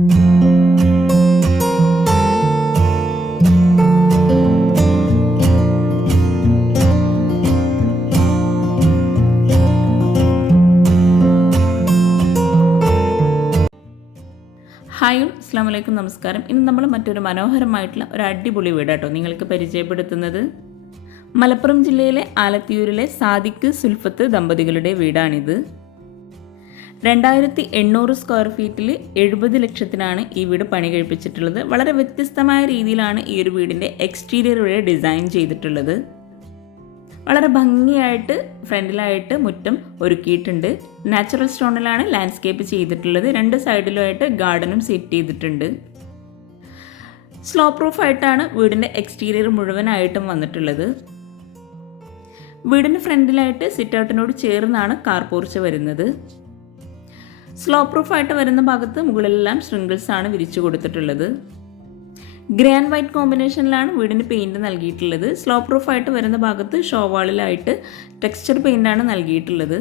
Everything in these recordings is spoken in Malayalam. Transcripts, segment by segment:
ഹായ് അസ്സലാമു അലൈക്കും, നമസ്കാരം. ഇന്ന് നമ്മൾ മറ്റൊരു മനോഹരമായിട്ടുള്ള ഒരു അടിപൊളി വീട് കേട്ടോ നിങ്ങൾക്ക് പരിചയപ്പെടുത്തുന്നത്. മലപ്പുറം ജില്ലയിലെ ആലത്തിയൂരിലെ സാദിഖ് സുൽഫത്ത് ദമ്പതികളുടെ വീടാണിത്. 2800 സ്ക്വയർ ഫീറ്റിൽ 70 ലക്ഷത്തിനാണ് ഈ വീട് പണി കഴിപ്പിച്ചിട്ടുള്ളത്. വളരെ വ്യത്യസ്തമായ രീതിയിലാണ് ഈ ഒരു വീടിൻ്റെ എക്സ്റ്റീരിയർ ഇവിടെ ഡിസൈൻ ചെയ്തിട്ടുള്ളത്. വളരെ ഭംഗിയായിട്ട് ഫ്രണ്ടിലായിട്ട് മുറ്റം ഒരുക്കിയിട്ടുണ്ട്. നാച്ചുറൽ സ്റ്റോണിലാണ് ലാൻഡ്സ്കേപ്പ് ചെയ്തിട്ടുള്ളത്. 2 സൈഡിലുമായിട്ട് ഗാർഡനും സെറ്റ് ചെയ്തിട്ടുണ്ട്. സ്ലോ പ്രൂഫായിട്ടാണ് വീടിൻ്റെ എക്സ്റ്റീരിയർ മുഴുവനായിട്ടും വന്നിട്ടുള്ളത്. വീടിന് ഫ്രണ്ടിലായിട്ട് സിറ്റ് ഔട്ടിനോട് ചേർന്നാണ് കാർ പോർച്ച് വരുന്നത്. സ്ലോ പ്രൂഫായിട്ട് വരുന്ന ഭാഗത്ത് മുകളിലെല്ലാം സ്പ്രിങ്കിൾസ് ആണ് വിരിച്ചു കൊടുത്തിട്ടുള്ളത്. ഗ്രേ ആൻഡ് വൈറ്റ് കോമ്പിനേഷനിലാണ് വീടിന് പെയിൻറ് നൽകിയിട്ടുള്ളത്. സ്ലോ പ്രൂഫായിട്ട് വരുന്ന ഭാഗത്ത് ഷോവാളിലായിട്ട് ടെക്സ്ചർ പെയിൻ്റാണ് നൽകിയിട്ടുള്ളത്.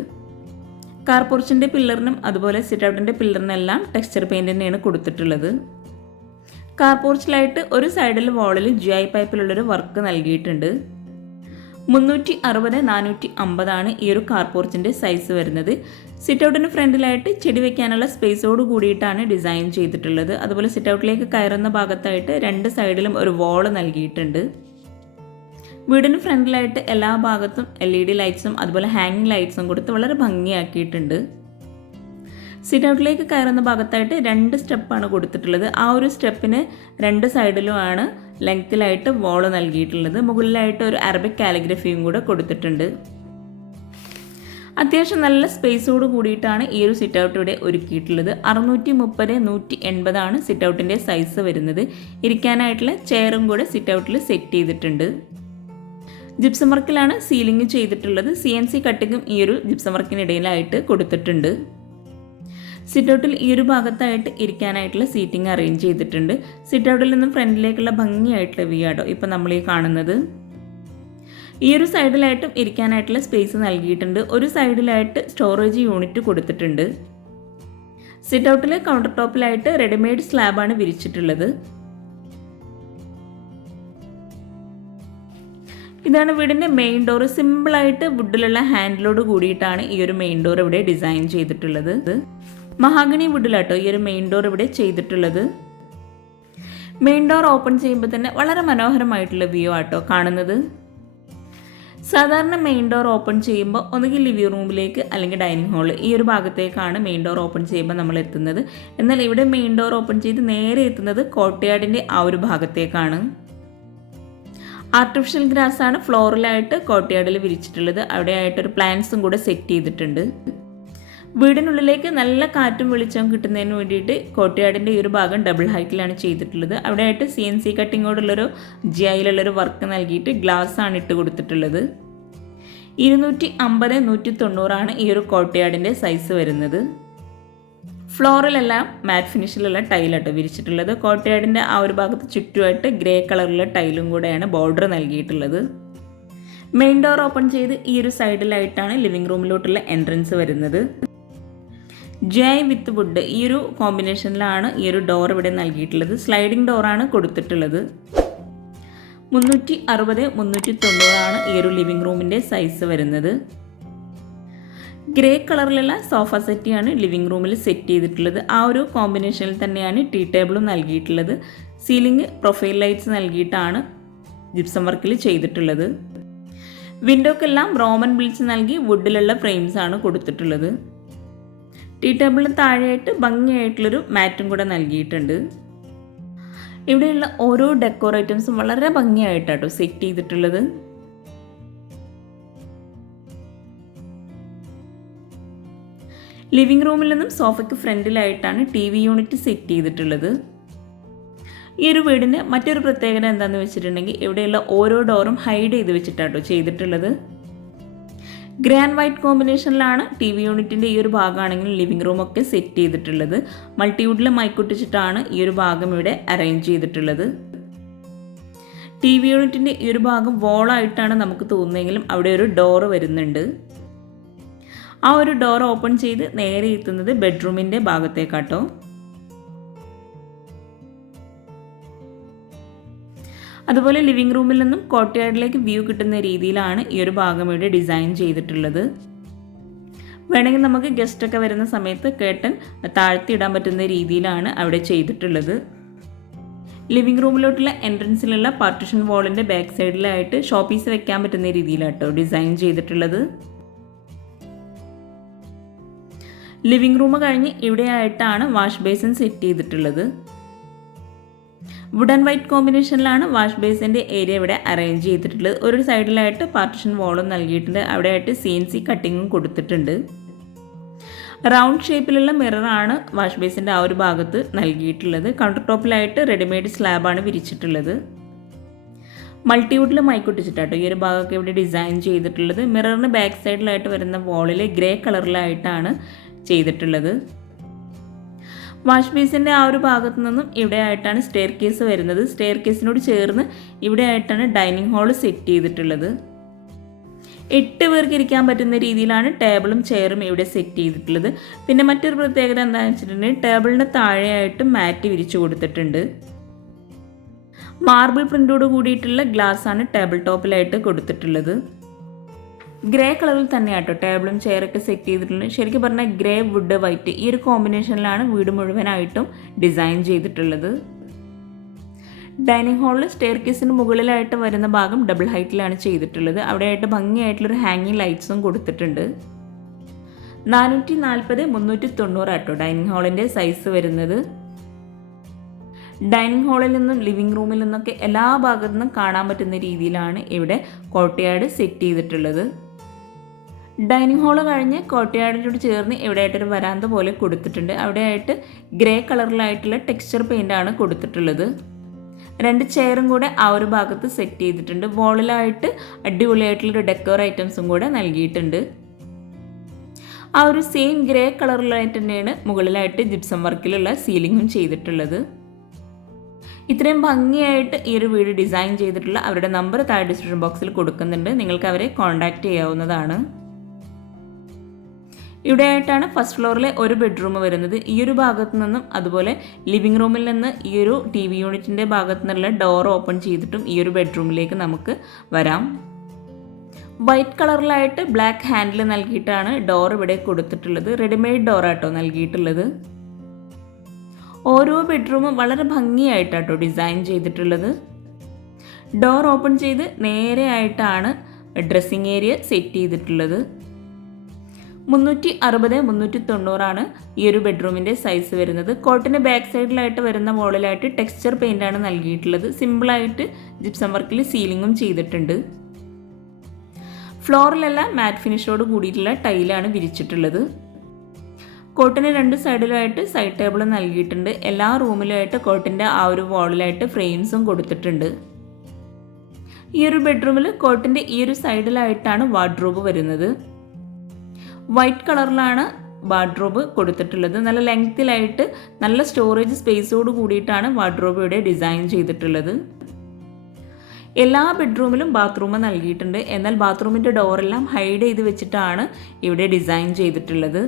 കാർ പോർച്ചിൻ്റെ പില്ലറിനും അതുപോലെ സിറ്റ് ഔട്ടിൻ്റെ പില്ലറിനെല്ലാം ടെക്സ്ചർ പെയിൻറ് തന്നെയാണ് കൊടുത്തിട്ടുള്ളത്. കാർ പോർച്ചിലായിട്ട് ഒരു സൈഡിൽ വാളിൽ GI പൈപ്പിലുള്ളൊരു വർക്ക് നൽകിയിട്ടുണ്ട്. 360x450 ആണ് ഈ ഒരു കാർ പോർച്ചിൻ്റെ സൈസ് വരുന്നത്. സിറ്റ് ഔട്ടിന് ഫ്രണ്ടിലായിട്ട് ചെടി വെക്കാനുള്ള സ്പേസോട് കൂടിയിട്ടാണ് ഡിസൈൻ ചെയ്തിട്ടുള്ളത്. അതുപോലെ സിറ്റ് ഔട്ടിലേക്ക് കയറുന്ന ഭാഗത്തായിട്ട് 2 സൈഡിലും ഒരു വാള് നൽകിയിട്ടുണ്ട്. വീടിന് ഫ്രണ്ടിലായിട്ട് എല്ലാ ഭാഗത്തും LED ലൈറ്റ്സും അതുപോലെ ഹാങ്ങിങ് ലൈറ്റ്സും കൊടുത്ത് വളരെ ഭംഗിയാക്കിയിട്ടുണ്ട്. സിറ്റ് ഔട്ടിലേക്ക് കയറുന്ന ഭാഗത്തായിട്ട് 2 സ്റ്റെപ്പാണ് കൊടുത്തിട്ടുള്ളത്. ആ ഒരു സ്റ്റെപ്പിന് 2 സൈഡിലുമാണ് ലെങ്ത്തിലായിട്ട് വാള് നൽകിയിട്ടുള്ളത്. മുകളിലായിട്ട് ഒരു അറബിക് കാലിഗ്രഫിയും കൂടെ കൊടുത്തിട്ടുണ്ട്. അത്യാവശ്യം നല്ല സ്പേസോട് കൂടിയിട്ടാണ് ഈ ഒരു സിറ്റ് ഔട്ട് ഇവിടെ ഒരുക്കിയിട്ടുള്ളത്. 630x180 ആണ് സിറ്റ് ഔട്ടിൻ്റെ സൈസ് വരുന്നത്. ഇരിക്കാനായിട്ടുള്ള ചെയറും കൂടെ സിറ്റ് ഔട്ടിൽ സെറ്റ് ചെയ്തിട്ടുണ്ട്. ജിപ്സം വർക്കിലാണ് സീലിംഗ് ചെയ്തിട്ടുള്ളത്. CNC കട്ടിങ്ങും ഈ ഒരു ജിപ്സം വർക്കിനിടയിലായിട്ട് കൊടുത്തിട്ടുണ്ട്. സിറ്റ് ഔട്ടിൽ ഈ ഒരു ഭാഗത്തായിട്ട് ഇരിക്കാനായിട്ടുള്ള സീറ്റിംഗ് അറേഞ്ച് ചെയ്തിട്ടുണ്ട്. സിറ്റ് ഔട്ടിൽ നിന്നും ഫ്രണ്ടിലേക്കുള്ള ഭംഗിയായിട്ടുള്ള വ്യൂ ആട്ടോ ഇപ്പം നമ്മൾ ഈ കാണുന്നത്. ഈ ഒരു സൈഡിലായിട്ടും ഇരിക്കാനായിട്ടുള്ള സ്പേസ് നൽകിയിട്ടുണ്ട്. ഒരു സൈഡിലായിട്ട് സ്റ്റോറേജ് യൂണിറ്റ് കൊടുത്തിട്ടുണ്ട്. സിറ്റ് ഔട്ടിൽ കൗണ്ടർ ടോപ്പിലായിട്ട് റെഡിമെയ്ഡ് സ്ലാബാണ് വിരിച്ചിട്ടുള്ളത്. ഇതാണ് വീടിൻ്റെ മെയിൻ ഡോർ. സിമ്പിളായിട്ട് വുഡിലുള്ള ഹാൻഡിലോട് കൂടിയിട്ടാണ് ഈ ഒരു മെയിൻ ഡോർ ഇവിടെ ഡിസൈൻ ചെയ്തിട്ടുള്ളത്. മഹാഗണി വുഡിലാട്ടോ ഈ ഒരു മെയിൻ ഡോർ ഇവിടെ ചെയ്തിട്ടുള്ളത്. മെയിൻ ഡോർ ഓപ്പൺ ചെയ്യുമ്പോൾ തന്നെ വളരെ മനോഹരമായിട്ടുള്ള വ്യൂ ആട്ടോ കാണുന്നത്. സാധാരണ മെയിൻ ഡോർ ഓപ്പൺ ചെയ്യുമ്പോൾ ഒന്നുകിൽ ലിവിംഗ് റൂമിലേക്ക് അല്ലെങ്കിൽ ഡൈനിങ് ഹാൾ ഈ ഒരു ഭാഗത്തേക്കാണ് മെയിൻ ഡോർ ഓപ്പൺ ചെയ്യുമ്പോൾ നമ്മൾ എത്തുന്നത്. എന്നാൽ ഇവിടെ മെയിൻ ഡോർ ഓപ്പൺ ചെയ്ത് നേരെ എത്തുന്നത് കോർട്ട്യാർഡിൻ്റെ ആ ഒരു ഭാഗത്തേക്കാണ്. ആർട്ടിഫിഷ്യൽ ഗ്രാസ് ആണ് ഫ്ലോറിലായിട്ട് കോർട്ട്യാർഡിൽ വിരിച്ചിട്ടുള്ളത്. അവിടെ ആയിട്ടൊരു പ്ലാന്റ്സും കൂടെ സെറ്റ് ചെയ്തിട്ടുണ്ട്. വീടിനുള്ളിലേക്ക് നല്ല കാറ്റും വെളിച്ചവും കിട്ടുന്നതിന് വേണ്ടിയിട്ട് കോർട്ട്യാർഡിൻ്റെ ഈ ഒരു ഭാഗം ഡബിൾ ഹൈറ്റിലാണ് ചെയ്തിട്ടുള്ളത്. അവിടെ ആയിട്ട് CNC കട്ടിങ്ങോടുള്ളൊരു GIയിലുള്ളൊരു വർക്ക് നൽകിയിട്ട് ഗ്ലാസ് ആണ് ഇട്ട് കൊടുത്തിട്ടുള്ളത്. 250x190 ആണ് ഈ ഒരു കോർട്ട്യാർഡിൻ്റെ സൈസ് വരുന്നത്. ഫ്ലോറിലെല്ലാം മാറ്റ് ഫിനിഷിലുള്ള ടൈലാട്ടോ വിരിച്ചിട്ടുള്ളത്. കോർട്ട്യാർഡിൻ്റെ ആ ഒരു ഭാഗത്ത് ചുറ്റുമായിട്ട് ഗ്രേ കളറിലുള്ള ടൈലും കൂടെയാണ് ബോർഡർ നൽകിയിട്ടുള്ളത്. മെയിൻ ഡോർ ഓപ്പൺ ചെയ്ത് ഈ ഒരു സൈഡിലായിട്ടാണ് ലിവിംഗ് റൂമിലോട്ടുള്ള എൻട്രൻസ് വരുന്നത്. GI വിത്ത് വുഡ് ഈ ഒരു കോമ്പിനേഷനിലാണ് ഈ ഒരു ഡോർ ഇവിടെ നൽകിയിട്ടുള്ളത്. സ്ലൈഡിംഗ് ഡോറാണ് കൊടുത്തിട്ടുള്ളത്. 360x390 ആണ് ഈ ഒരു ലിവിംഗ് റൂമിൻ്റെ സൈസ് വരുന്നത്. ഗ്രേ കളറിലുള്ള സോഫ സെറ്റിയാണ് ലിവിംഗ് റൂമിൽ സെറ്റ് ചെയ്തിട്ടുള്ളത്. ആ ഒരു കോമ്പിനേഷനിൽ തന്നെയാണ് ടീ ടേബിളും നൽകിയിട്ടുള്ളത്. സീലിംഗ് പ്രൊഫൈൽ ലൈറ്റ്സ് നൽകിയിട്ടാണ് ജിപ്സം വർക്കിൽ ചെയ്തിട്ടുള്ളത്. വിൻഡോക്കെല്ലാം റോമൻ ബിൽസ് നൽകി വുഡിലുള്ള ഫ്രെയിംസ് ആണ് കൊടുത്തിട്ടുള്ളത്. ടീ ടേബിളിന് താഴെയായിട്ട് ഭംഗിയായിട്ടുള്ളൊരു മാറ്റും കൂടെ നൽകിയിട്ടുണ്ട്. ഇവിടെയുള്ള ഓരോ ഡെക്കോർ ഐറ്റംസും വളരെ ഭംഗിയായിട്ടാട്ടോ സെറ്റ് ചെയ്തിട്ടുള്ളത്. ലിവിംഗ് റൂമിൽ നിന്നും സോഫയ്ക്ക് ഫ്രണ്ടിലായിട്ടാണ് TV യൂണിറ്റ് സെറ്റ് ചെയ്തിട്ടുള്ളത്. ഈ ഒരു വീടിൻ്റെ മറ്റൊരു പ്രത്യേകത എന്താണെന്ന് വെച്ചിട്ടുണ്ടെങ്കിൽ ഇവിടെയുള്ള ഓരോ ഡോറും ഹൈഡ് ചെയ്ത് വെച്ചിട്ടാട്ടോ ചെയ്തിട്ടുള്ളത്. ഗ്രേ ആൻഡ് വൈറ്റ് കോമ്പിനേഷനിലാണ് TV യൂണിറ്റിൻ്റെ ഈ ഒരു ഭാഗമാണെങ്കിൽ ലിവിംഗ് റൂമൊക്കെ സെറ്റ് ചെയ്തിട്ടുള്ളത്. മൾട്ടിവുഡിൽ മൈക്കൊട്ടിച്ചിട്ടാണ് ഈ ഒരു ഭാഗം ഇവിടെ അറേഞ്ച് ചെയ്തിട്ടുള്ളത്. TV യൂണിറ്റിൻ്റെ ഈ ഒരു ഭാഗം വോളായിട്ടാണ് നമുക്ക് തോന്നുന്നതെങ്കിലും അവിടെ ഒരു ഡോറ് വരുന്നുണ്ട്. ആ ഒരു ഡോർ ഓപ്പൺ ചെയ്ത് നേരെ എത്തുന്നത് ബെഡ്റൂമിൻ്റെ ഭാഗത്തേക്കാട്ടോ. അതുപോലെ ലിവിംഗ് റൂമിൽ നിന്നും കോർട്ട്യാർഡിലേക്ക് വ്യൂ കിട്ടുന്ന രീതിയിലാണ് ഈ ഒരു ഭാഗം ഇവിടെ ഡിസൈൻ ചെയ്തിട്ടുള്ളത്. വേണമെങ്കിൽ നമുക്ക് ഗസ്റ്റൊക്കെ വരുന്ന സമയത്ത് കേട്ടൻ താഴ്ത്തി ഇടാൻ പറ്റുന്ന രീതിയിലാണ് അവിടെ ചെയ്തിട്ടുള്ളത്. ലിവിംഗ് റൂമിലോട്ടുള്ള എൻട്രൻസിലുള്ള പാർട്ടിഷൻ വാളിൻ്റെ ബാക്ക് സൈഡിലായിട്ട് ഷോപ്പീസ് വെക്കാൻ പറ്റുന്ന രീതിയിലാട്ടോ ഡിസൈൻ ചെയ്തിട്ടുള്ളത്. ലിവിംഗ് റൂം കഴിഞ്ഞ് ഇവിടെയായിട്ടാണ് വാഷ് ബേസിൻ സെറ്റ് ചെയ്തിട്ടുള്ളത്. വുഡ് ആൻഡ് വൈറ്റ് കോമ്പിനേഷനിലാണ് വാഷ് ബേസിൻ്റെ ഏരിയ ഇവിടെ അറേഞ്ച് ചെയ്തിട്ടുള്ളത്. ഒരു സൈഡിലായിട്ട് പാർട്ടിഷൻ വാളും നൽകിയിട്ടുണ്ട്. അവിടെയായിട്ട് CNC കട്ടിങ്ങും കൊടുത്തിട്ടുണ്ട്. റൗണ്ട് ഷേപ്പിലുള്ള മിററാണ് വാഷ് ബേസിൻ്റെ ആ ഒരു ഭാഗത്ത് നൽകിയിട്ടുള്ളത്. Counter ടോപ്പിലായിട്ട് readymade സ്ലാബാണ് വിരിച്ചിട്ടുള്ളത്. മൾട്ടിവുഡിൽ മൈക്കൊട്ടിച്ചിട്ടാട്ടോ ഈ ഒരു ഭാഗമൊക്കെ ഇവിടെ ഡിസൈൻ ചെയ്തിട്ടുള്ളത്. മിററിന് ബാക്ക് സൈഡിലായിട്ട് വരുന്ന വാളിൽ ഗ്രേ കളറിലായിട്ടാണ് ചെയ്തിട്ടുള്ളത്. വാഷ് ബേസിൻ്റെ ആ ഒരു ഭാഗത്തു നിന്നും ഇവിടെ ആയിട്ടാണ് സ്റ്റെയർ കേസ് വരുന്നത്. സ്റ്റെയർ കേസിനോട് ചേർന്ന് ഇവിടെ ആയിട്ടാണ് ഡൈനിങ് ഹാൾ സെറ്റ് ചെയ്തിട്ടുള്ളത്. 8 പേർക്ക് ഇരിക്കാൻ പറ്റുന്ന രീതിയിലാണ് ടേബിളും ചെയറും ഇവിടെ സെറ്റ് ചെയ്തിട്ടുള്ളത്. പിന്നെ മറ്റൊരു പ്രത്യേകത എന്താണെന്ന് വെച്ചിട്ടുണ്ടെങ്കിൽ ടേബിളിന് താഴെയായിട്ട് മാറ്റ് വിരിച്ചു കൊടുത്തിട്ടുണ്ട്. മാർബിൾ പ്രിൻ്റോട് കൂടിയിട്ടുള്ള ഗ്ലാസ്സാണ് ടേബിൾ ടോപ്പിലായിട്ട് കൊടുത്തിട്ടുള്ളത്. ഗ്രേ കളറിൽ തന്നെയാട്ടോ ടേബിളും ചെയറൊക്കെ സെറ്റ് ചെയ്തിട്ടുള്ളത്. ശരിക്കും പറഞ്ഞാൽ ഗ്രേ വുഡ് വൈറ്റ് ഈ ഒരു കോമ്പിനേഷനിലാണ് വീട് മുഴുവനായിട്ടും ഡിസൈൻ ചെയ്തിട്ടുള്ളത്. ഡൈനിങ് ഹാളിൽ സ്റ്റെയർ കേസിന് മുകളിലായിട്ട് വരുന്ന ഭാഗം ഡബിൾ ഹൈറ്റിലാണ് ചെയ്തിട്ടുള്ളത്. അവിടെയായിട്ട് ഭംഗിയായിട്ടുള്ളൊരു ഹാങ്ങിങ് ലൈറ്റ്സും കൊടുത്തിട്ടുണ്ട്. 440x390 ആട്ടോ ഡൈനിങ് ഹാളിൻ്റെ സൈസ് വരുന്നത്. ഡൈനിങ് ഹാളിൽ നിന്നും ലിവിംഗ് റൂമിൽ നിന്നൊക്കെ എല്ലാ ഭാഗത്തു നിന്നും കാണാൻ പറ്റുന്ന രീതിയിലാണ് ഇവിടെ കോർട്ട്യാർഡ് സെറ്റ് ചെയ്തിട്ടുള്ളത്. ഡൈനിങ് ഹാള് കഴിഞ്ഞ് കോർട്ട്യാർഡിനോട് ചേർന്ന് ഇവിടെയായിട്ടൊരു വരാന്ത പോലെ കൊടുത്തിട്ടുണ്ട്. അവിടെയായിട്ട് ഗ്രേ കളറിലായിട്ടുള്ള ടെക്സ്ചർ പെയിൻ്റാണ് കൊടുത്തിട്ടുള്ളത്. 2 ചെയറും കൂടെ ആ ഒരു ഭാഗത്ത് സെറ്റ് ചെയ്തിട്ടുണ്ട്. വോളിലായിട്ട് അടിപൊളിയായിട്ടുള്ളൊരു ഡെക്കോർ ഐറ്റംസും കൂടെ നൽകിയിട്ടുണ്ട്. ആ ഒരു സെയിം ഗ്രേ കളറിലായിട്ട് തന്നെയാണ് മുകളിലായിട്ട് ജിപ്സം വർക്കിലുള്ള സീലിങ്ങും ചെയ്തിട്ടുള്ളത്. ഇത്രയും ഭംഗിയായിട്ട് ഈ ഒരു വീട് ഡിസൈൻ ചെയ്തിട്ടുള്ള അവരുടെ നമ്പർ താഴെ ഡിസ്ക്രിപ്ഷൻ ബോക്സിൽ കൊടുക്കുന്നുണ്ട്. നിങ്ങൾക്ക് അവരെ കോൺടാക്റ്റ് ചെയ്യാവുന്നതാണ്. ഇവിടെ ആയിട്ടാണ് ഫസ്റ്റ് ഫ്ലോറിലെ ഒരു ബെഡ്റൂം വരുന്നത്. ഈ ഒരു ഭാഗത്തു നിന്നും അതുപോലെ ലിവിംഗ് റൂമിൽ നിന്ന് ഈ ഒരു TV യൂണിറ്റിൻ്റെ ഭാഗത്തു നിന്നുള്ള ഡോർ ഓപ്പൺ ചെയ്തിട്ടും ഈ ഒരു ബെഡ്റൂമിലേക്ക് നമുക്ക് വരാം. വൈറ്റ് കളറിലായിട്ട് ബ്ലാക്ക് ഹാൻഡിൽ നൽകിയിട്ടാണ് ഡോർ ഇവിടെ കൊടുത്തിട്ടുള്ളത്. റെഡിമെയ്ഡ് ഡോറാട്ടോ നൽകിയിട്ടുള്ളത്. ഓരോ ബെഡ്റൂമും വളരെ ഭംഗിയായിട്ടാട്ടോ ഡിസൈൻ ചെയ്തിട്ടുള്ളത്. ഡോർ ഓപ്പൺ ചെയ്ത് നേരെ ആയിട്ടാണ് ഡ്രസ്സിങ് ഏരിയ സെറ്റ് ചെയ്തിട്ടുള്ളത്. 360x390 ഈ ഒരു ബെഡ്റൂമിൻ്റെ സൈസ് വരുന്നത്. കോട്ടിന് ബാക്ക് സൈഡിലായിട്ട് വരുന്ന വോളിലായിട്ട് ടെക്സ്ചർ പെയിൻ്റാണ് നൽകിയിട്ടുള്ളത്. സിമ്പിളായിട്ട് ജിപ്സം വർക്കിൽ സീലിങ്ങും ചെയ്തിട്ടുണ്ട്. ഫ്ലോറിലെല്ലാം മാറ്റ് ഫിനിഷോട് കൂടിയിട്ടുള്ള ടൈലാണ് വിരിച്ചിട്ടുള്ളത്. കോട്ടിന് 2 സൈഡിലായിട്ട് സൈഡ് ടേബിൾ നൽകിയിട്ടുണ്ട്. എല്ലാ റൂമിലായിട്ട് കോട്ടിൻ്റെ ആ ഒരു വാളിലായിട്ട് ഫ്രെയിംസും കൊടുത്തിട്ടുണ്ട്. ഈ ഒരു ബെഡ്റൂമിൽ കോട്ടിൻ്റെ ഈ ഒരു സൈഡിലായിട്ടാണ് വാർഡ്രോബ് വരുന്നത്. വൈറ്റ് കളറിലാണ് വാർഡ്രോബ് കൊടുത്തിട്ടുള്ളത്. നല്ല ലെങ്തിലായിട്ട് നല്ല സ്റ്റോറേജ് സ്പേസോട് കൂടിയിട്ടാണ് വാർഡ്രോബ് ഇവിടെ ഡിസൈൻ ചെയ്തിട്ടുള്ളത്. എല്ലാ ബെഡ്റൂമിലും ബാത്റൂം നൽകിയിട്ടുണ്ട്. എന്നാൽ ബാത്റൂമിൻ്റെ ഡോറെല്ലാം ഹൈഡ് ചെയ്ത് വെച്ചിട്ടാണ് ഇവിടെ ഡിസൈൻ ചെയ്തിട്ടുള്ളത്.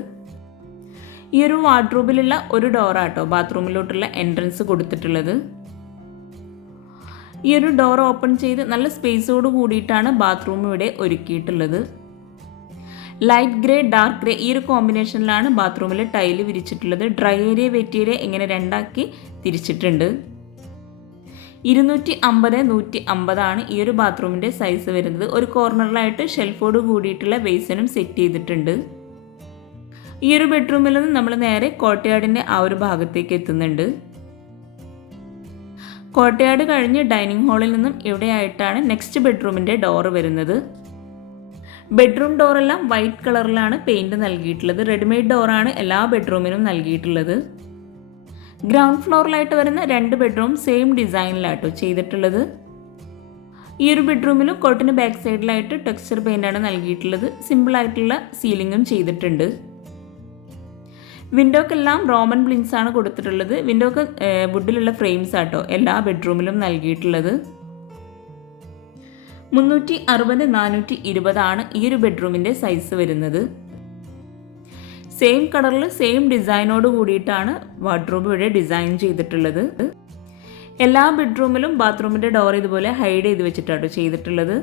ഈ ഒരു വാർഡ്രോബിലുള്ള ഒരു ഡോറാട്ടോ ബാത്റൂമിലോട്ടുള്ള എൻട്രൻസ് കൊടുത്തിട്ടുള്ളത്. ഈ ഒരു ഡോർ ഓപ്പൺ ചെയ്ത് നല്ല സ്പേസോട് കൂടിയിട്ടാണ് ബാത്റൂം ഇവിടെ ഒരുക്കിയിട്ടുള്ളത്. ലൈറ്റ് ഗ്രേ ഡാർക്ക് ഗ്രേ ഈ ഒരു കോമ്പിനേഷനിലാണ് ബാത്റൂമിൽ ടൈല് വിരിച്ചിട്ടുള്ളത്. ഡ്രൈ ഏരിയ വെറ്റ് ഏരിയ ഇങ്ങനെ രണ്ടാക്കി തിരിച്ചിട്ടുണ്ട്. 250x150 ഈ ഒരു ബാത്റൂമിൻ്റെ സൈസ് വരുന്നത്. ഒരു കോർണറിലായിട്ട് ഷെൽഫോട് കൂടിയിട്ടുള്ള ബേസിനും സെറ്റ് ചെയ്തിട്ടുണ്ട്. ഈ ഒരു ബെഡ്റൂമിൽ നിന്ന് നമ്മൾ നേരെ കോർട്ട്യാർഡിൻ്റെ ആ ഒരു ഭാഗത്തേക്ക് എത്തുന്നുണ്ട്. കോർട്ട്യാർഡ് കഴിഞ്ഞ് ഡൈനിങ് ഹാളിൽ നിന്നും ഇവിടെയായിട്ടാണ് നെക്സ്റ്റ് ബെഡ്റൂമിൻ്റെ ഡോറ് വരുന്നത്. ബെഡ്റൂം ഡോറെല്ലാം വൈറ്റ് കളറിലാണ് പെയിൻറ് നൽകിയിട്ടുള്ളത്. റെഡിമെയ്ഡ് ഡോറാണ് എല്ലാ ബെഡ്റൂമിനും നൽകിയിട്ടുള്ളത്. ഗ്രൗണ്ട് ഫ്ലോറിലായിട്ട് വരുന്ന 2 ബെഡ്റൂം സെയിം ഡിസൈനിലാട്ടോ ചെയ്തിട്ടുള്ളത്. ഈ ഒരു ബെഡ്റൂമിലും കോട്ടിന് ബാക്ക് സൈഡിലായിട്ട് ടെക്സ്ചർ പെയിൻ്റാണ് നൽകിയിട്ടുള്ളത്. സിമ്പിളായിട്ടുള്ള സീലിങ്ങും ചെയ്തിട്ടുണ്ട്. വിൻഡോക്കെല്ലാം റോമൻ ബ്ലിങ്സ് ആണ് കൊടുത്തിട്ടുള്ളത്. വിൻഡോക്ക് വുഡിലുള്ള ഫ്രെയിംസ് ആട്ടോ എല്ലാ ബെഡ്റൂമിലും നൽകിയിട്ടുള്ളത്. 360x420 ഈ ഒരു ബെഡ്റൂമിൻ്റെ സൈസ് വരുന്നത്. സെയിം കളറിൽ സെയിം ഡിസൈനോട് കൂടിയിട്ടാണ് വാർഡ്രോബ് ഇവിടെ ഡിസൈൻ ചെയ്തിട്ടുള്ളത്. എല്ലാ ബെഡ്റൂമിലും ബാത്റൂമിൻ്റെ ഡോർ ഇതുപോലെ ഹൈഡ് ചെയ്ത് വെച്ചിട്ടാണ് ചെയ്തിട്ടുള്ളത്.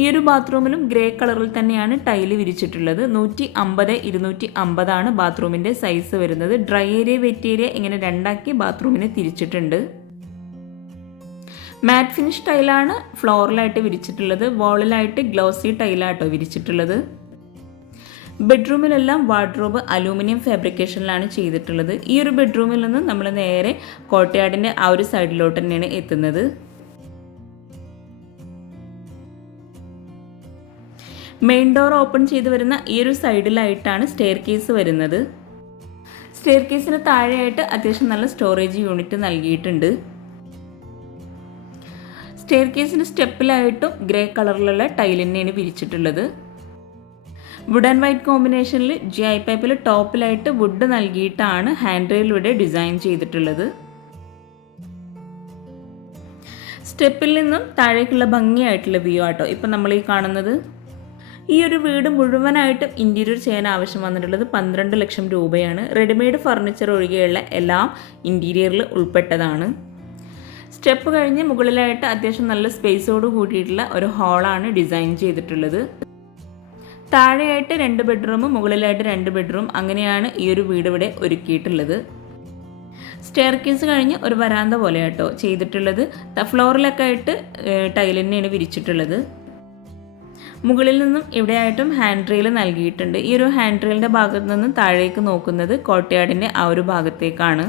ഈ ഒരു ബാത്റൂമിലും ഗ്രേ കളറിൽ തന്നെയാണ് ടൈല് വിരിച്ചിട്ടുള്ളത്. 150 250 ബാത്റൂമിൻ്റെ സൈസ് വരുന്നത്. ഡ്രൈ ഏരിയ വെറ്റ് ഏരിയ ഇങ്ങനെ രണ്ടാക്കി ബാത്റൂമിനെ തിരിച്ചിട്ടുണ്ട്. മാറ്റ് ഫിനിഷ് ടൈലാണ് ഫ്ലോറിലായിട്ട് വിരിച്ചിട്ടുള്ളത്. വാളിലായിട്ട് ഗ്ലോസി ടൈലാട്ടോ വിരിച്ചിട്ടുള്ളത്. ബെഡ്റൂമിലെല്ലാം വാർഡ്രോബ് അലൂമിനിയം ഫാബ്രിക്കേഷനിലാണ് ചെയ്തിട്ടുള്ളത്. ഈ ഒരു ബെഡ്റൂമിൽ നിന്ന് നമ്മൾ നേരെ കോർട്ട്യാർഡിൻ്റെ ആ ഒരു സൈഡിലോട്ട് തന്നെയാണ് എത്തുന്നത്. മെയിൻ ഡോർ ഓപ്പൺ ചെയ്ത് വരുന്ന ഈ ഒരു സൈഡിലായിട്ടാണ് സ്റ്റെയർ കേസ് വരുന്നത്. സ്റ്റെയർ കേസിന് താഴെയായിട്ട് അത്യാവശ്യം നല്ല സ്റ്റോറേജ് യൂണിറ്റ് നൽകിയിട്ടുണ്ട്. സ്റ്റെയർ കേസിന് സ്റ്റെപ്പിലായിട്ടും ഗ്രേ കളറിലുള്ള ടൈൽ തന്നെയാണ് വിരിച്ചിട്ടുള്ളത്. വുഡ് ആൻഡ് വൈറ്റ് കോമ്പിനേഷനിൽ GI പൈപ്പിൽ ടോപ്പിലായിട്ട് വുഡ് നൽകിയിട്ടാണ് ഹാൻഡ് റെയിലൂടെ ഡിസൈൻ ചെയ്തിട്ടുള്ളത്. സ്റ്റെപ്പിൽ നിന്നും താഴേക്കുള്ള ഭംഗിയായിട്ടുള്ള വ്യൂ ആട്ടോ ഇപ്പം നമ്മൾ ഈ കാണുന്നത്. ഈ ഒരു വീട് മുഴുവനായിട്ടും ഇൻറ്റീരിയർ ചെയ്യാൻ ആവശ്യം വന്നിട്ടുള്ളത് 12 ലക്ഷം രൂപയാണ്. റെഡിമെയ്ഡ് ഫർണിച്ചർ ഒഴികെയുള്ള എല്ലാം ഇൻറ്റീരിയറിൽ ഉൾപ്പെട്ടതാണ്. സ്റ്റെപ്പ് കഴിഞ്ഞ് മുകളിലായിട്ട് അത്യാവശ്യം നല്ല സ്പേസോട് കൂടിയിട്ടുള്ള ഒരു ഹാളാണ് ഡിസൈൻ ചെയ്തിട്ടുള്ളത്. താഴെയായിട്ട് 2 ബെഡ്റൂം, മുകളിലായിട്ട് 2 ബെഡ്റൂം, അങ്ങനെയാണ് ഈ ഒരു വീട് ഇവിടെ ഒരുക്കിയിട്ടുള്ളത്. സ്റ്റെയർ കേസ് കഴിഞ്ഞ് ഒരു വരാന്ത പോലെ കേട്ടോ ചെയ്തിട്ടുള്ളത്. ഫ്ലോറിലൊക്കെ ആയിട്ട് ടൈൽ തന്നെയാണ് വിരിച്ചിട്ടുള്ളത്. മുകളിൽ നിന്നും ഇവിടെയായിട്ടും ഹാൻഡ് റെയിൽ നൽകിയിട്ടുണ്ട്. ഈ ഒരു ഹാൻഡ് റെയിലിൻ്റെ ഭാഗത്ത് നിന്നും താഴേക്ക് നോക്കുന്നത് കോർട്ട്യാർഡിൻ്റെ ആ ഒരു ഭാഗത്തേക്കാണ്.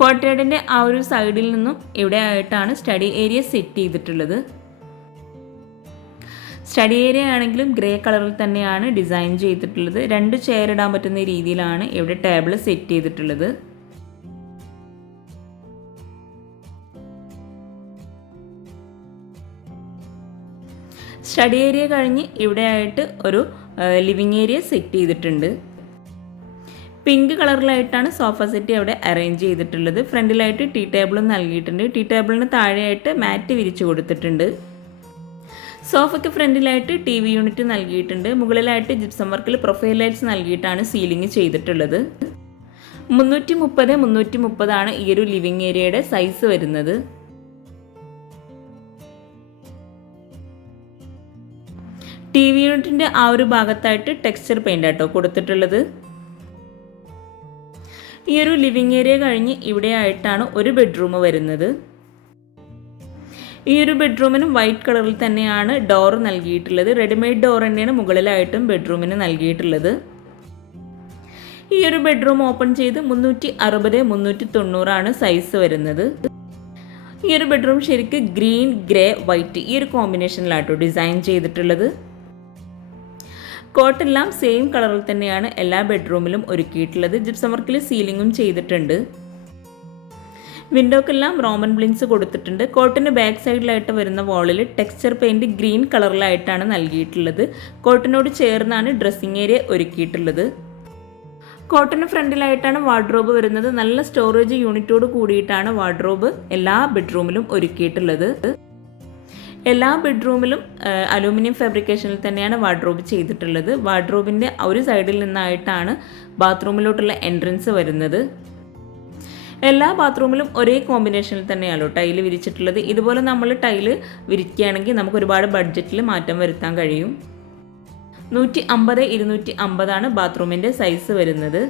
കോർട്ട്യാർഡിൻ്റെ ആ ഒരു സൈഡിൽ നിന്നും ഇവിടെ ആയിട്ടാണ് സ്റ്റഡി ഏരിയ സെറ്റ് ചെയ്തിട്ടുള്ളത്. സ്റ്റഡി ഏരിയ ആണെങ്കിലും ഗ്രേ കളറിൽ തന്നെയാണ് ഡിസൈൻ ചെയ്തിട്ടുള്ളത്. 2 ചെയർ ഇടാൻ പറ്റുന്ന രീതിയിലാണ് ഇവിടെ ടേബിൾ സെറ്റ് ചെയ്തിട്ടുള്ളത്. സ്റ്റഡി ഏരിയ കഴിഞ്ഞ് ഇവിടെ ആയിട്ട് ഒരു ലിവിങ് ഏരിയ സെറ്റ് ചെയ്തിട്ടുണ്ട്. പിങ്ക് കളറിലായിട്ടാണ് സോഫ സെറ്റ് അവിടെ അറേഞ്ച് ചെയ്തിട്ടുള്ളത്. ഫ്രണ്ടിലായിട്ട് ടീ ടേബിളും നൽകിയിട്ടുണ്ട്. ടീ ടേബിളിന് താഴെയായിട്ട് മാറ്റ് വിരിച്ചു കൊടുത്തിട്ടുണ്ട്. സോഫയ്ക്ക് ഫ്രണ്ടിലായിട്ട് TV യൂണിറ്റ് നൽകിയിട്ടുണ്ട്. മുകളിലായിട്ട് ജിപ്സം വർക്കിൽ പ്രൊഫൈൽ ലൈറ്റ്സ് നൽകിയിട്ടാണ് സീലിംഗ് ചെയ്തിട്ടുള്ളത്. 330 ഈ ഒരു ലിവിങ് ഏരിയയുടെ സൈസ് വരുന്നത്. TV യൂണിറ്റിൻ്റെ ആ ഒരു ഭാഗത്തായിട്ട് ടെക്സ്ചർ പെയിൻ്റ് ആട്ടോ കൊടുത്തിട്ടുള്ളത്. ഈ ഒരു ലിവിങ് ഏരിയ കഴിഞ്ഞ് ഇവിടെ ആയിട്ടാണ് ഒരു ബെഡ്റൂം വരുന്നത്. ഈ ഒരു ബെഡ്റൂമിനും വൈറ്റ് കളറിൽ തന്നെയാണ് ഡോർ നൽകിയിട്ടുള്ളത്. റെഡിമെയ്ഡ് ഡോർ തന്നെയാണ് മുകളിലായിട്ടും ബെഡ്റൂമിന് നൽകിയിട്ടുള്ളത്. ഈ ഒരു ബെഡ്റൂം ഓപ്പൺ ചെയ്ത് 360 390 സൈസ് വരുന്നത്. ഈ ഒരു ബെഡ്റൂം ശരിക്കും ഗ്രീൻ, ഗ്രേ, വൈറ്റ് ഈ ഒരു കോമ്പിനേഷനിലാട്ടോ ഡിസൈൻ ചെയ്തിട്ടുള്ളത്. കോട്ടെല്ലാം സെയിം കളറിൽ തന്നെയാണ് എല്ലാ ബെഡ്റൂമിലും ഒരുക്കിയിട്ടുള്ളത്. ജിപ്സം വർക്കിൽ സീലിങ്ങും ചെയ്തിട്ടുണ്ട്. വിൻഡോക്കെല്ലാം റോമൻ ബ്ലിൻസ് കൊടുത്തിട്ടുണ്ട്. കോട്ടിന് ബാക്ക് സൈഡിലായിട്ട് വരുന്ന വാളിൽ ടെക്സ്ചർ പെയിൻറ് ഗ്രീൻ കളറിലായിട്ടാണ് നൽകിയിട്ടുള്ളത്. കോട്ടിനോട് ചേർന്നാണ് ഡ്രസ്സിംഗ് ഏരിയ ഒരുക്കിയിട്ടുള്ളത്. കോട്ടിന് ഫ്രണ്ടിലായിട്ടാണ് വാർഡ്രോബ് വരുന്നത്. നല്ല സ്റ്റോറേജ് യൂണിറ്റോട് കൂടിയിട്ടാണ് വാർഡ്രോബ് എല്ലാ ബെഡ്റൂമിലും ഒരുക്കിയിട്ടുള്ളത്. എല്ലാ ബെഡ്റൂമിലും അലൂമിനിയം ഫാബ്രിക്കേഷനിൽ തന്നെയാണ് വാർഡ്രോബ് ചെയ്തിട്ടുള്ളത്. വാർഡ്രോബിൻ്റെ ഒരു സൈഡിൽ നിന്നായിട്ടാണ് ബാത്റൂമിലോട്ടുള്ള എൻട്രൻസ് വരുന്നത്. എല്ലാ ബാത്റൂമിലും ഒരേ കോമ്പിനേഷനിൽ തന്നെയാണല്ലോ ടൈല് വിരിച്ചിട്ടുള്ളത്. ഇതുപോലെ നമ്മൾ ടൈല് വിരിക്കുകയാണെങ്കിൽ നമുക്ക് ഒരുപാട് ബഡ്ജറ്റിൽ മാറ്റം വരുത്താൻ കഴിയും. 150 250 ബാത്റൂമിൻ്റെ സൈസ് വരുന്നത്.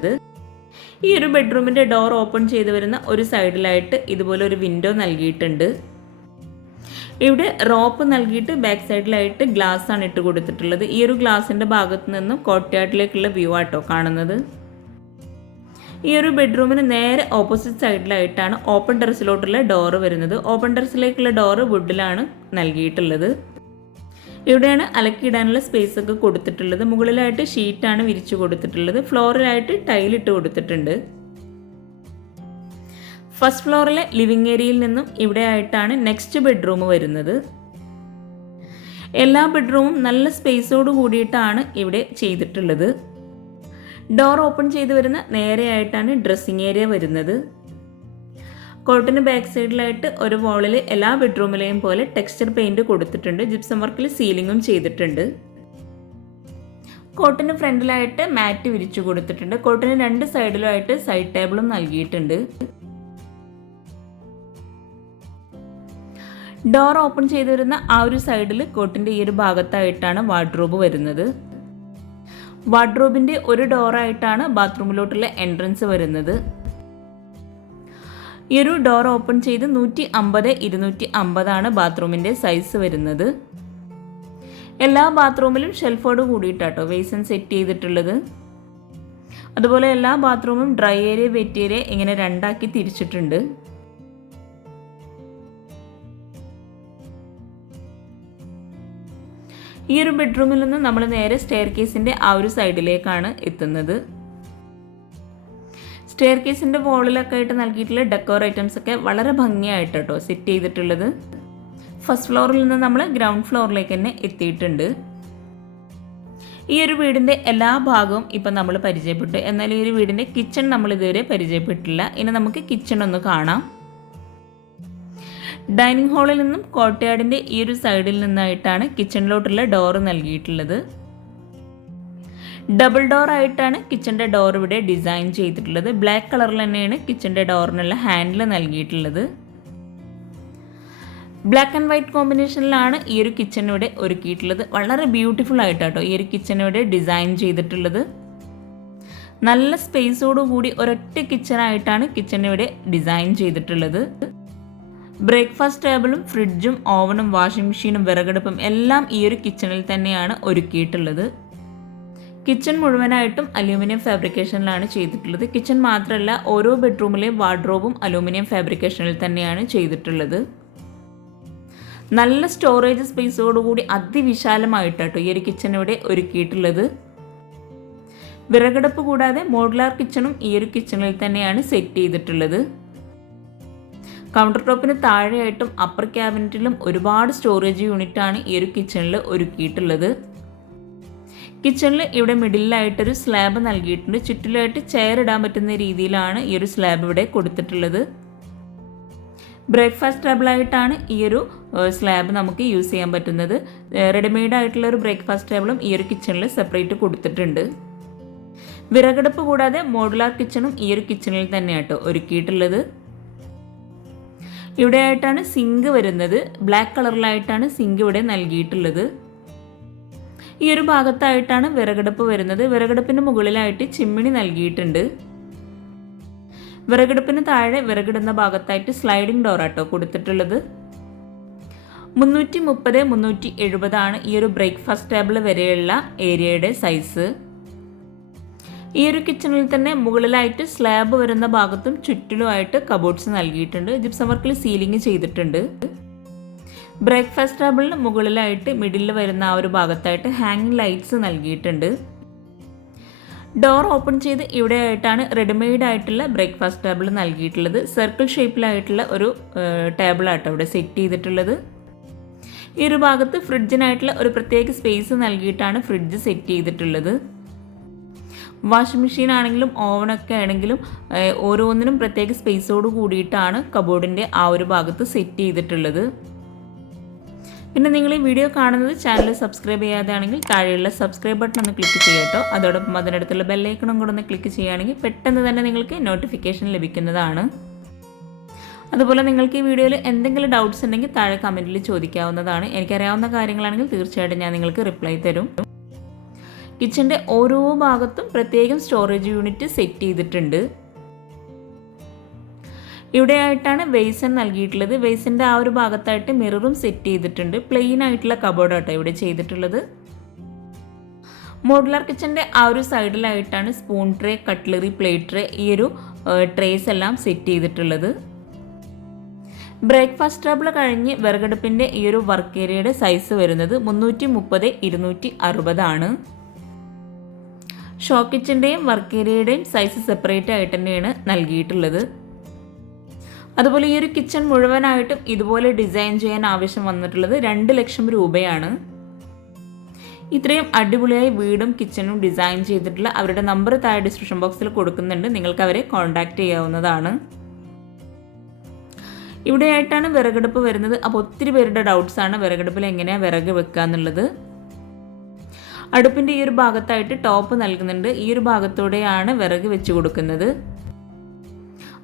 ഈ ഒരു ബെഡ്റൂമിൻ്റെ ഡോർ ഓപ്പൺ ചെയ്ത് വരുന്ന ഒരു സൈഡിലായിട്ട് ഇതുപോലെ ഒരു വിൻഡോ നൽകിയിട്ടുണ്ട്. ഇവിടെ റോപ്പ് നൽകിയിട്ട് ബാക്ക് സൈഡിലായിട്ട് ഗ്ലാസ് ആണ് ഇട്ട് കൊടുത്തിട്ടുള്ളത്. ഈ ഒരു ഗ്ലാസിൻ്റെ ഭാഗത്ത് നിന്നും കോർട്ട്യാർഡിലേക്കുള്ള വ്യൂ ആട്ടോ കാണുന്നത്. ഈ ഒരു ബെഡ്റൂമിന് നേരെ ഓപ്പോസിറ്റ് സൈഡിലായിട്ടാണ് ഓപ്പൺ ടെറസിലോട്ടുള്ള ഡോറ് വരുന്നത്. ഓപ്പൺ ടെറസിലേക്കുള്ള ഡോറ് വുഡിലാണ് നൽകിയിട്ടുള്ളത്. ഇവിടെയാണ് അലക്കിയിടാനുള്ള സ്പേസ് ഒക്കെ കൊടുത്തിട്ടുള്ളത്. മുകളിലായിട്ട് ഷീറ്റാണ് വിരിച്ചു കൊടുത്തിട്ടുള്ളത്. ഫ്ലോറിലായിട്ട് ടൈലിട്ട് കൊടുത്തിട്ടുണ്ട്. ഫസ്റ്റ് ഫ്ലോറിലെ ലിവിങ് ഏരിയയിൽ നിന്നും ഇവിടെ ആയിട്ടാണ് നെക്സ്റ്റ് ബെഡ്റൂം വരുന്നത്. എല്ലാ ബെഡ്റൂമും നല്ല സ്പേസോട് കൂടിയിട്ടാണ് ഇവിടെ ചെയ്തിട്ടുള്ളത്. ഡോർ ഓപ്പൺ ചെയ്ത് വരുന്ന നേരെയായിട്ടാണ് ഡ്രസ്സിംഗ് ഏരിയ വരുന്നത്. കോട്ടിന് ബാക്ക് സൈഡിലായിട്ട് ഒരു വാളിൽ എല്ലാ ബെഡ്റൂമിലെയും പോലെ ടെക്സ്ചർ പെയിൻറ് കൊടുത്തിട്ടുണ്ട്. ജിപ്സം വർക്കിൽ സീലിങ്ങും ചെയ്തിട്ടുണ്ട്. കോട്ടിന് ഫ്രണ്ടിലായിട്ട് മാറ്റ് വിരിച്ചു കൊടുത്തിട്ടുണ്ട്. കോട്ടിന് 2 സൈഡിലുമായിട്ട് സൈഡ് ടേബിളും നൽകിയിട്ടുണ്ട്. ഡോർ ഓപ്പൺ ചെയ്തു വരുന്ന ആ ഒരു സൈഡിൽ കോട്ടിൻ്റെ ഈ ഒരു ഭാഗത്തായിട്ടാണ് വാർഡ്രോബ് വരുന്നത്. വാർഡ്രോബിൻ്റെ ഒരു ഡോറായിട്ടാണ് ബാത്റൂമിലോട്ടുള്ള എൻട്രൻസ് വരുന്നത്. ഈ ഒരു ഡോർ ഓപ്പൺ ചെയ്ത് 150-250 ബാത്റൂമിൻ്റെ സൈസ് വരുന്നത്. എല്ലാ ബാത്റൂമിലും ഷെൽഫോട് കൂടിയിട്ടാട്ടോ ബേസിൻ സെറ്റ് ചെയ്തിട്ടുള്ളത്. അതുപോലെ എല്ലാ ബാത്റൂമും ഡ്രൈ ഏരിയ വെറ്റ് ഏരിയ ഇങ്ങനെ 2ആക്കി തിരിച്ചിട്ടുണ്ട്. ഈ ഒരു ബെഡ്റൂമിൽ നിന്ന് നമ്മൾ നേരെ സ്റ്റെയർ കേസിൻ്റെ ആ ഒരു സൈഡിലേക്കാണ് എത്തുന്നത്. സ്റ്റെയർ കേസിൻ്റെ വോളിലൊക്കെ ആയിട്ട് നൽകിയിട്ടുള്ള ഡെക്കോർ ഐറ്റംസ് ഒക്കെ വളരെ ഭംഗിയായിട്ട് കേട്ടോ സെറ്റ് ചെയ്തിട്ടുള്ളത്. ഫസ്റ്റ് ഫ്ലോറിൽ നിന്ന് നമ്മൾ ഗ്രൗണ്ട് ഫ്ലോറിലേക്ക് തന്നെ എത്തിയിട്ടുണ്ട്. ഈ ഒരു വീടിൻ്റെ എല്ലാ ഭാഗവും ഇപ്പം നമ്മൾ പരിചയപ്പെട്ടു. എന്നാൽ ഈ ഒരു വീടിൻ്റെ കിച്ചൺ നമ്മൾ ഇതുവരെ പരിചയപ്പെട്ടില്ല. ഇനി നമുക്ക് കിച്ചൺ ഒന്ന് കാണാം. ഡൈനിങ് ഹാളിൽ നിന്നും കോർട്ട്യാർഡിൻ്റെ ഈ ഒരു സൈഡിൽ നിന്നായിട്ടാണ് കിച്ചണിലോട്ടുള്ള ഡോറ് നൽകിയിട്ടുള്ളത്. ഡബിൾ ഡോർ ആയിട്ടാണ് കിച്ചൻ്റെ ഡോർ ഇവിടെ ഡിസൈൻ ചെയ്തിട്ടുള്ളത്. ബ്ലാക്ക് കളറിൽ തന്നെയാണ് കിച്ചൻ്റെ ഡോറിനുള്ള ഹാൻഡിൽ നൽകിയിട്ടുള്ളത്. ബ്ലാക്ക് ആൻഡ് വൈറ്റ് കോമ്പിനേഷനിലാണ് ഈ ഒരു കിച്ചൺ ഇവിടെ ഒരുക്കിയിട്ടുള്ളത്. വളരെ ബ്യൂട്ടിഫുൾ ആയിട്ടാട്ടോ ഈ ഒരു കിച്ചൺ ഇവിടെ ഡിസൈൻ ചെയ്തിട്ടുള്ളത്. നല്ല സ്പേസോടു കൂടി ഒരൊറ്റ കിച്ചണായിട്ടാണ് കിച്ചൺ ഇവിടെ ഡിസൈൻ ചെയ്തിട്ടുള്ളത്. ബ്രേക്ക്ഫാസ്റ്റ് ടേബിളും ഫ്രിഡ്ജും ഓവനും വാഷിംഗ് മെഷീനും വിറകടുപ്പും എല്ലാം ഈ ഒരു കിച്ചണിൽ തന്നെയാണ് ഒരുക്കിയിട്ടുള്ളത്. കിച്ചൺ മുഴുവനായിട്ടും അലൂമിനിയം ഫാബ്രിക്കേഷനിലാണ് ചെയ്തിട്ടുള്ളത്. കിച്ചൺ മാത്രമല്ല, ഓരോ ബെഡ്റൂമിലെയും വാർഡ്രോബും അലൂമിനിയം ഫാബ്രിക്കേഷനിൽ തന്നെയാണ് ചെയ്തിട്ടുള്ളത്. നല്ല സ്റ്റോറേജ് സ്പേസോടുകൂടി അതിവിശാലമായിട്ടാട്ടോ ഈ ഒരു കിച്ചൺ ഇവിടെ ഒരുക്കിയിട്ടുള്ളത്. വിറകടുപ്പ് കൂടാതെ മോഡുലാർ കിച്ചണും ഈ ഒരു കിച്ചണിൽ തന്നെയാണ് സെറ്റ് ചെയ്തിട്ടുള്ളത്. കൗണ്ടർ ടോപ്പിന് താഴെയായിട്ടും അപ്പർ ക്യാബിനറ്റിലും ഒരുപാട് സ്റ്റോറേജ് യൂണിറ്റാണ് ഈ ഒരു കിച്ചണിൽ ഒരുക്കിയിട്ടുള്ളത്. കിച്ചണിൽ ഇവിടെ മിഡിലായിട്ടൊരു സ്ലാബ് നൽകിയിട്ടുണ്ട്. ചുറ്റിലായിട്ട് ചെയർ ഇടാൻ പറ്റുന്ന രീതിയിലാണ് ഈ ഒരു സ്ലാബ് ഇവിടെ കൊടുത്തിട്ടുള്ളത്. ബ്രേക്ക്ഫാസ്റ്റ് ടേബിളായിട്ടാണ് ഈ ഒരു സ്ലാബ് നമുക്ക് യൂസ് ചെയ്യാൻ പറ്റുന്നത്. റെഡിമെയ്ഡ് ആയിട്ടുള്ള ഒരു ബ്രേക്ക്ഫാസ്റ്റ് ടേബിളും ഈ ഒരു കിച്ചണിൽ സെപ്പറേറ്റ് കൊടുത്തിട്ടുണ്ട്. വിറകടുപ്പ് കൂടാതെ മോഡുലാർ കിച്ചണും ഈ ഒരു കിച്ചണിൽ തന്നെയാട്ടോ ഒരുക്കിയിട്ടുള്ളത്. ഇവിടെ ആയിട്ടാണ് സിങ്ക് വരുന്നത്. ബ്ലാക്ക് കളറിലായിട്ടാണ് സിങ്ക് ഇവിടെ നൽകിയിട്ടുള്ളത്. ഈ ഒരു ഭാഗത്തായിട്ടാണ് വിറകടുപ്പ് വരുന്നത്. വിറകടുപ്പിന് മുകളിലായിട്ട് ചിമ്മിണി നൽകിയിട്ടുണ്ട്. വിറകടുപ്പിന് താഴെ വിറകിടുന്ന ഭാഗത്തായിട്ട് സ്ലൈഡിംഗ് ഡോറാട്ടോ കൊടുത്തിട്ടുള്ളത്. 330-370 ഈ ഒരു ബ്രേക്ക്ഫാസ്റ്റ് ടേബിൾ വരെയുള്ള ഏരിയയുടെ സൈസ്. ഈ ഒരു കിച്ചണിൽ തന്നെ മുകളിലായിട്ട് സ്ലാബ് വരുന്ന ഭാഗത്തും ചുറ്റിലുമായിട്ട് കബോർഡ്സ് നൽകിയിട്ടുണ്ട്. ജിപ്സം വർക്കിൽ സീലിംഗ് ചെയ്തിട്ടുണ്ട്. ബ്രേക്ക്ഫാസ്റ്റ് ടേബിളിന് മുകളിലായിട്ട് മിഡിൽ വരുന്ന ആ ഒരു ഭാഗത്തായിട്ട് ഹാങ്ങിങ് ലൈറ്റ്സ് നൽകിയിട്ടുണ്ട്. ഡോർ ഓപ്പൺ ചെയ്ത് ഇവിടെ ആയിട്ടാണ് റെഡിമെയ്ഡ് ആയിട്ടുള്ള ബ്രേക്ക്ഫാസ്റ്റ് ടേബിൾ നൽകിയിട്ടുള്ളത്. സർക്കിൾ ഷേപ്പിലായിട്ടുള്ള ഒരു ടേബിളാട്ടോ ഇവിടെ സെറ്റ് ചെയ്തിട്ടുള്ളത്. ഈ ഒരു ഭാഗത്ത് ഫ്രിഡ്ജിനായിട്ടുള്ള ഒരു പ്രത്യേക സ്പേസ് നൽകിയിട്ടാണ് ഫ്രിഡ്ജ് സെറ്റ് ചെയ്തിട്ടുള്ളത്. വാഷിംഗ് മെഷീൻ ആണെങ്കിലും ഓവനൊക്കെ ആണെങ്കിലും ഓരോന്നിനും പ്രത്യേക സ്പേസോട് കൂടിയിട്ടാണ് കബോർഡിൻ്റെ ആ ഒരു ഭാഗത്ത് സെറ്റ് ചെയ്തിട്ടുള്ളത്. പിന്നെ നിങ്ങൾ ഈ വീഡിയോ കാണുന്നത് ചാനൽ സബ്സ്ക്രൈബ് ചെയ്യാതെ ആണെങ്കിൽ താഴെയുള്ള സബ്സ്ക്രൈബ് ബട്ടൺ ഒന്ന് ക്ലിക്ക് ചെയ്യട്ടോ. അതോടൊപ്പം അതിനടുത്തുള്ള ബെല്ലൈക്കണും കൂടെ ഒന്ന് ക്ലിക്ക് ചെയ്യുകയാണെങ്കിൽ പെട്ടെന്ന് തന്നെ നിങ്ങൾക്ക് നോട്ടിഫിക്കേഷൻ ലഭിക്കുന്നതാണ്. അതുപോലെ നിങ്ങൾക്ക് ഈ വീഡിയോയിൽ എന്തെങ്കിലും ഡൗട്ട്സ് ഉണ്ടെങ്കിൽ താഴെ കമൻറ്റിൽ ചോദിക്കാവുന്നതാണ്. എനിക്കറിയാവുന്ന കാര്യങ്ങളാണെങ്കിൽ തീർച്ചയായിട്ടും ഞാൻ നിങ്ങൾക്ക് റിപ്ലൈ തരും. കിച്ചൻ്റെ ഓരോ ഭാഗത്തും പ്രത്യേകം സ്റ്റോറേജ് യൂണിറ്റ് സെറ്റ് ചെയ്തിട്ടുണ്ട്. ഇവിടെയായിട്ടാണ് ബേസൻ നൽകിയിട്ടുള്ളത്. ബേസിൻ്റെ ആ ഒരു ഭാഗത്തായിട്ട് മിററും സെറ്റ് ചെയ്തിട്ടുണ്ട്. പ്ലെയിൻ ആയിട്ടുള്ള കബോർഡാട്ടോ ഇവിടെ ചെയ്തിട്ടുള്ളത്. മോഡുലാർ കിച്ചൻ്റെ ആ ഒരു സൈഡിലായിട്ടാണ് spoon tray, cutlery, plate tray, ഈ ഒരു ട്രേസ് എല്ലാം സെറ്റ് ചെയ്തിട്ടുള്ളത്. ബ്രേക്ക്ഫാസ്റ്റ് ടേബിൾ കഴിഞ്ഞ് വിറകടുപ്പിൻ്റെ ഈ ഒരു വർക്ക് ഏരിയയുടെ സൈസ് വരുന്നത് 330-260 ആണ്. ഷോ കിച്ചൻ്റെയും വർക്ക് ഏരിയയുടെയും സൈസ് സെപ്പറേറ്റ് ആയിട്ട് തന്നെയാണ് നൽകിയിട്ടുള്ളത്. അതുപോലെ ഈ ഒരു കിച്ചൺ മുഴുവനായിട്ടും ഇതുപോലെ ഡിസൈൻ ചെയ്യാൻ ആവശ്യം വന്നിട്ടുള്ളത് 2 ലക്ഷം രൂപയാണ്. ഇത്രയും അടിപൊളിയായി വീടും കിച്ചണും ഡിസൈൻ ചെയ്തിട്ടുള്ള അവരുടെ നമ്പർ താഴെ ഡിസ്ക്രിപ്ഷൻ ബോക്സിൽ കൊടുക്കുന്നുണ്ട്. നിങ്ങൾക്ക് അവരെ കോൺടാക്റ്റ് ചെയ്യാവുന്നതാണ്. ഇവിടെയായിട്ടാണ് വിറകടുപ്പ് വരുന്നത്. അപ്പോൾ ഒത്തിരി പേരുടെ ഡൗട്ട്സാണ് വിറകടുപ്പിൽ എങ്ങനെയാണ് വിറക് വെക്കുക എന്നുള്ളത്. അടുപ്പിൻ്റെ ഈ ഒരു ഭാഗത്തായിട്ട് ടോപ്പ് നൽകുന്നുണ്ട്. ഈ ഒരു ഭാഗത്തൂടെയാണ് വിറക് വെച്ച് കൊടുക്കുന്നത്.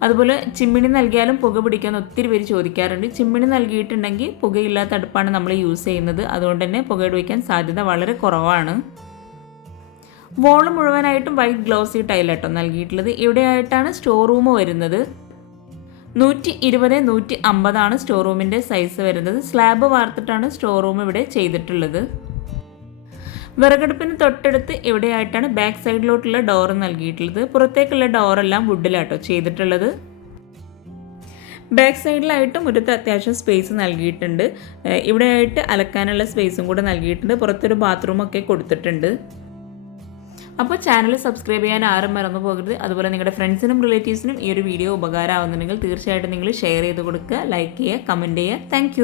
അതുപോലെ ചിമ്മിണി നൽകിയാലും പുക പിടിക്കാൻ ഒത്തിരി പേര് ചോദിക്കാറുണ്ട്. ചിമ്മിണി നൽകിയിട്ടുണ്ടെങ്കിൽ പുകയില്ലാത്ത അടുപ്പാണ് നമ്മൾ യൂസ് ചെയ്യുന്നത്. അതുകൊണ്ട് തന്നെ പുകയിട് വയ്ക്കാൻ സാധ്യത വളരെ കുറവാണ്. വോള് മുഴുവനായിട്ടും വൈറ്റ് ഗ്ലോസി ടൈലാട്ടോ നൽകിയിട്ടുള്ളത്. ഇവിടെയായിട്ടാണ് സ്റ്റോർ റൂം വരുന്നത്. 120-150 സ്റ്റോർ റൂമിൻ്റെ സൈസ് വരുന്നത്. സ്ലാബ് വാർത്തിട്ടാണ് സ്റ്റോർ റൂം ഇവിടെ ചെയ്തിട്ടുള്ളത്. വിറകടുപ്പിന് തൊട്ടടുത്ത് ഇവിടെയായിട്ടാണ് ബാക്ക് സൈഡിലോട്ടുള്ള ഡോർ നൽകിയിട്ടുള്ളത്. പുറത്തേക്കുള്ള ഡോറെല്ലാം വുഡിലാട്ടോ ചെയ്തിട്ടുള്ളത്. ബാക്ക് സൈഡിലായിട്ട് മുറ്റത്ത് അത്യാവശ്യം സ്പേസ് നൽകിയിട്ടുണ്ട്. ഇവിടെയായിട്ട് അലക്കാനുള്ള സ്പേസും കൂടെ നൽകിയിട്ടുണ്ട്. പുറത്തൊരു ബാത്റൂമൊക്കെ കൊടുത്തിട്ടുണ്ട്. അപ്പോൾ ചാനൽ സബ്സ്ക്രൈബ് ചെയ്യാൻ ആരും മറന്നു പോകരുത്. അതുപോലെ നിങ്ങളുടെ ഫ്രണ്ട്സിനും റിലേറ്റീവ്സിനും ഈ ഒരു വീഡിയോ ഉപകാരമാവുന്നുണ്ടെങ്കിൽ തീർച്ചയായിട്ടും നിങ്ങൾ ഷെയർ ചെയ്ത് കൊടുക്കുക, ലൈക്ക് ചെയ്യുക, കമൻറ്റ് ചെയ്യുക. താങ്ക്